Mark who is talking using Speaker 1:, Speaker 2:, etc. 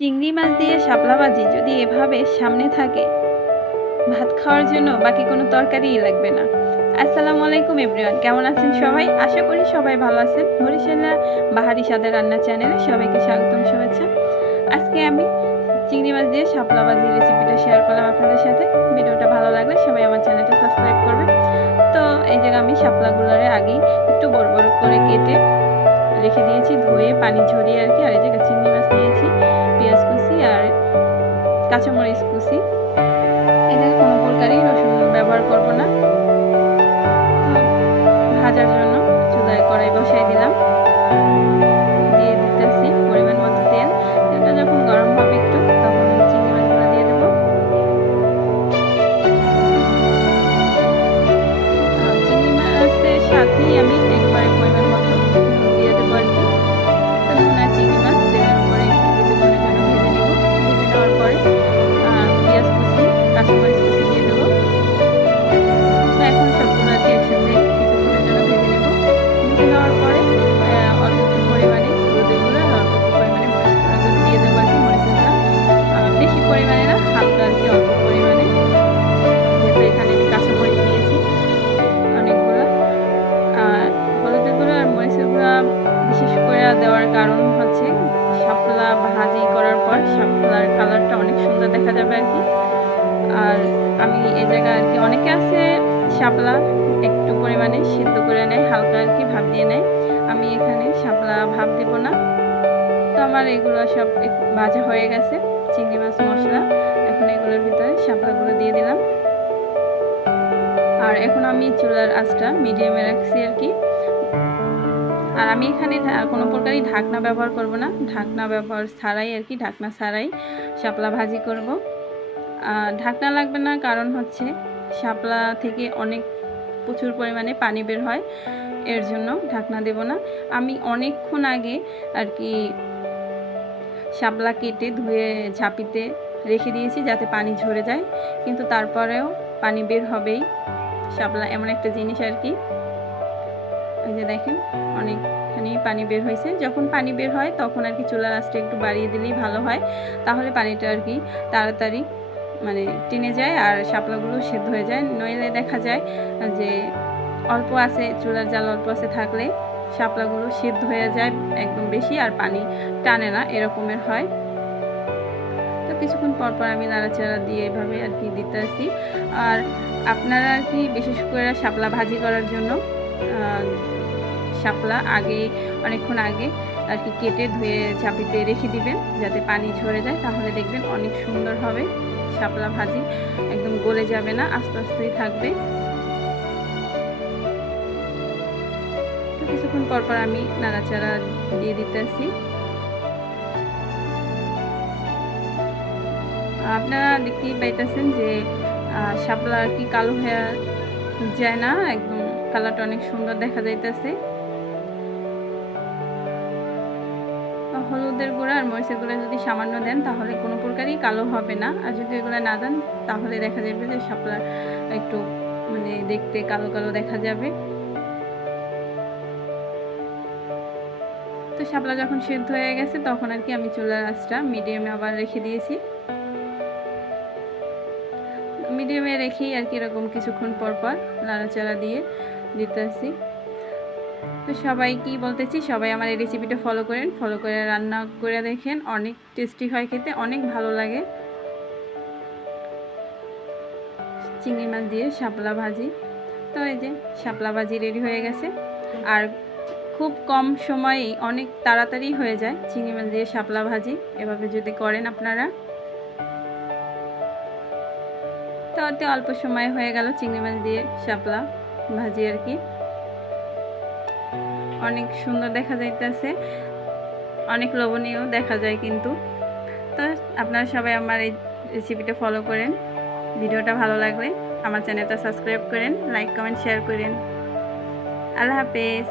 Speaker 1: চিংড়ি মাছ দিয়ে শাপলা ভাজি যদি এভাবে সামনে থাকে, ভাত খাওয়ার জন্য বাকি কোনো তরকারিই লাগবে না। আসসালামু আলাইকুম এভরিওয়ান, কেমন আছেন সবাই? আশা করি সবাই ভালো আছেন। বরিশালা বাহারি সাদা রান্না চ্যানেলে সবাইকে স্বাগতম, শুভেচ্ছা। আজকে আমি চিংড়ি মাছ দিয়ে শাপলা ভাজির রেসিপিটা শেয়ার করলাম আপনাদের সাথে। ভিডিওটা ভালো লাগলে সবাই আমার চ্যানেলটা সাবস্ক্রাইব করবে তো এই জায়গায় আমি শাপলাগুলোরে আগেই একটু বড় বড় করে কেটে রেখে দিয়েছি, ধুয়ে, পানি ঝরিয়ে আর কি, আর এই জায়গায় চিংড়ি মাছ নিয়েছি, পেঁয়াজ কুচি আর কাঁচামরিচ কুচি। এদের কোনো প্রকারই রসুন ব্যবহার করব না। শাপলা একটু পরিমাণে সিদ্ধ করে নেয়, হালকা আর কি ভাব দিয়ে নেয়। আমি এখানে শাপলা ভাপ দেবো না। তো আমার এগুলো সব ভাজা হয়ে গেছে, চিংড়ি মাছ, মশলা। এখন এগুলোর ভিতরে শাপলাগুলো দিয়ে দিলাম। আর এখন আমি চুলার আঁচটা মিডিয়ামে রাখছি আর কি। আর আমি এখানে কোনো প্রকারই ঢাকনা ব্যবহার করব না। ঢাকনা ব্যবহার ছাড়াই আর কি, ঢাকনা ছাড়াই শাপলা ভাজি করব। ঢাকনা লাগবে না, কারণ হচ্ছে শাপলা থেকে অনেক প্রচুর পরিমাণে পানি বের হয়। এর জন্য ঢাকনা দেব না। আমি অনেকক্ষণ আগে আর কি শাপলা কেটে ধুয়ে ঝাঁপিতে রেখে দিয়েছি যাতে পানি ঝরে যায়। কিন্তু তারপরেও পানি বের হবেই। শাপলা এমন একটা জিনিস আর কি। এই যে দেখেন, অনেকখানি পানি বের হয়েছে। যখন পানি বের হয়, তখন আর কি চুলার আঁচটা একটু বাড়িয়ে দিলেই ভালো হয়। তাহলে পানিটা আর কি তাড়াতাড়ি মানে টেনে যায় আর শাপলাগুলো সেদ্ধ হয়ে যায়। নইলে দেখা যায় যে অল্প আছে, চুলার জাল অল্প আছে থাকলে শাপলাগুলো সেদ্ধ হয়ে যায় একদম বেশি আর পানি টানে না, এরকমের হয়। তো কিছুক্ষণ পর পর আমি নাড়াচাড়া দিয়ে এভাবে আর কি দিতে আসি। আর আপনারা আর কি বিশেষ করে শাপলা ভাজি করার জন্য শাপলা আগে, অনেকক্ষণ আগে আর কি কেটে ধুয়ে চাপিতে রেখে দিবেন, যাতে পানি ঝরে যায়, তাহলে দেখবেন অনেক সুন্দর হবে। শাপলা ভাজি একদম গলে যাবে না, আস্তে আস্তেই থাকবে। কিছুক্ষণ পর পর আমি নাড়াচাড়া দিয়ে দিতেছি। আপনারা দেখতেই পাইতেছেন যে শাপলা আর কি কালো হয়ে যায় না, একদম কালারটা অনেক সুন্দর দেখা যাইতেছে। হলুদের গুঁড়া আর মরিচের গুঁড়া যদি সামান্য দেন, তাহলে কোনো প্রকারই কালো হবে না। আর যদি এগুলো না দেন, তাহলে দেখা যাবে যে শাপলা একটু মানে দেখতে কালো কালো দেখা যাবে। তো শাপলা যখন সেদ্ধ হয়ে গেছে, তখন আর কি আমি চুলার আঁচটা মিডিয়ামে আবার রেখে দিয়েছি। মিডিয়ামে রেখেই আর কি এরকম কিছুক্ষণ পর পর নাড়াচাড়া দিয়ে দিতেছি। তো সবাই কি বলতেছি? সবাই আমার এই রেসিপিটা ফলো করেন ফলো করে রান্না করে দেখেন। অনেক টেস্টি হয় খেতে, অনেক ভালো লাগে। চিংড়ি মাছ দিয়ে শাপলা ভাজি। তো এই যে শাপলা ভাজি রেডি হয়ে গেছে। আর খুব কম সময়েই অনেক তাড়াতাড়ি হয়ে যায় চিংড়ি মাছ দিয়ে শাপলা ভাজি। এভাবে যদি করেন আপনারা। তো অতি অল্প সময় হয়ে গেল চিংড়ি মাছ দিয়ে শাপলা ভাজি আর কি। অনেক সুন্দর দেখা যাইতেছে। অনেক লোভনীয় দেখা যায় কিন্তু। তো আপনারা সবাই আমার এই রেসিপিটা ফলো করেন। ভিডিওটা ভালো লাগলে আমার চ্যানেলটা সাবস্ক্রাইব করেন লাইক কমেন্ট শেয়ার করেন। আল্লাহ হাফেজ।